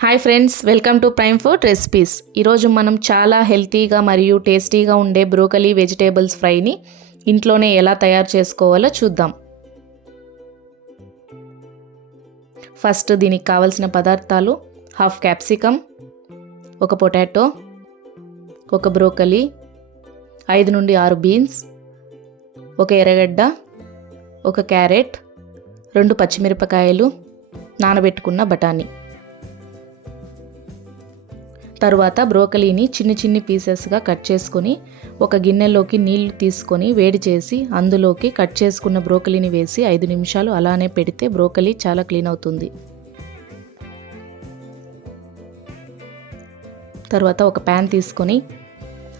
Hi friends, welcome to prime food recipes. ఈరోజు మనం చాలా హెల్తీగా మరియు టేస్టీగా ఉండే బ్రోకలీ వెజిటేబుల్స్ ఫ్రైని ఇంట్లోనే ఎలా తయారు చేసుకోవాలో చూద్దాం. ఫస్ట్ దీనికి కావలసిన పదార్థాలు: హాఫ్ క్యాప్సికమ్, ఒక పొటాటో, ఒక బ్రోకలీ, 5 నుండి 6 బీన్స్, ఒక ఎర్రగడ్డ, ఒక క్యారెట్, 2 పచ్చిమిరపకాయలు, నానబెట్టుకున్న బఠానీ. తరువాత బ్రోకలీని చిన్ని పీసెస్గా కట్ చేసుకొని ఒక గిన్నెలోకి నీళ్లు తీసుకొని వేడి చేసి అందులోకి కట్ చేసుకున్న బ్రోకలీని వేసి 5 నిమిషాలు అలానే పెడితే బ్రోకలీ చాలా క్లీన్ అవుతుంది. తర్వాత ఒక ప్యాన్ తీసుకొని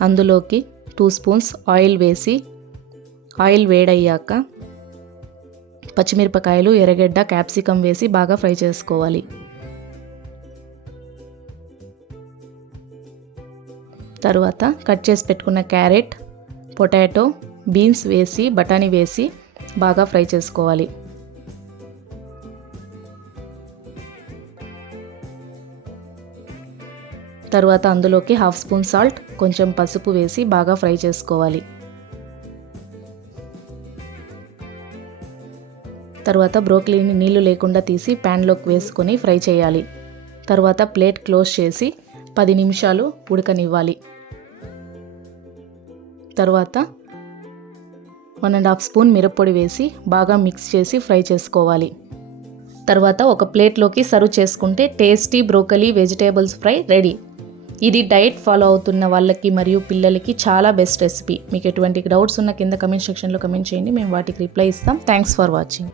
అందులోకి 2 స్పూన్స్ ఆయిల్ వేసి ఆయిల్ వేడయ్యాక పచ్చిమిరపకాయలు, ఎర్రగడ్డ, క్యాప్సికమ్ వేసి బాగా ఫ్రై చేసుకోవాలి. తరువాత కట్ చేసి పెట్టుకున్న క్యారెట్, పొటాటో, బీన్స్ వేసి బఠానీ వేసి బాగా ఫ్రై చేసుకోవాలి. తరువాత అందులోకి 1/2 స్పూన్ సాల్ట్, కొంచెం పసుపు వేసి బాగా ఫ్రై చేసుకోవాలి. తరువాత బ్రోకలీని నీళ్లు లేకుండా తీసి ప్యాన్లోకి వేసుకొని ఫ్రై చేయాలి. తరువాత ప్లేట్ క్లోజ్ చేసి 10 నిమిషాలు ఉడకనివ్వాలి. తర్వాత 1.5 స్పూన్ మిరప్పొడి వేసి బాగా మిక్స్ చేసి ఫ్రై చేసుకోవాలి. తర్వాత ఒక ప్లేట్లోకి సర్వ్ చేసుకుంటే tasty broccoli vegetables fry ready. ఇది డైట్ ఫాలో అవుతున్న వాళ్ళకి మరియు పిల్లలకి చాలా బెస్ట్ రెసిపీ. మీకు ఎటువంటి డౌట్స్ ఉన్న కింద కమెంట్ సెక్షన్లో కమెంట్ చేయండి, మేము వాటికి రిప్లై ఇస్తాం. Thanks for watching.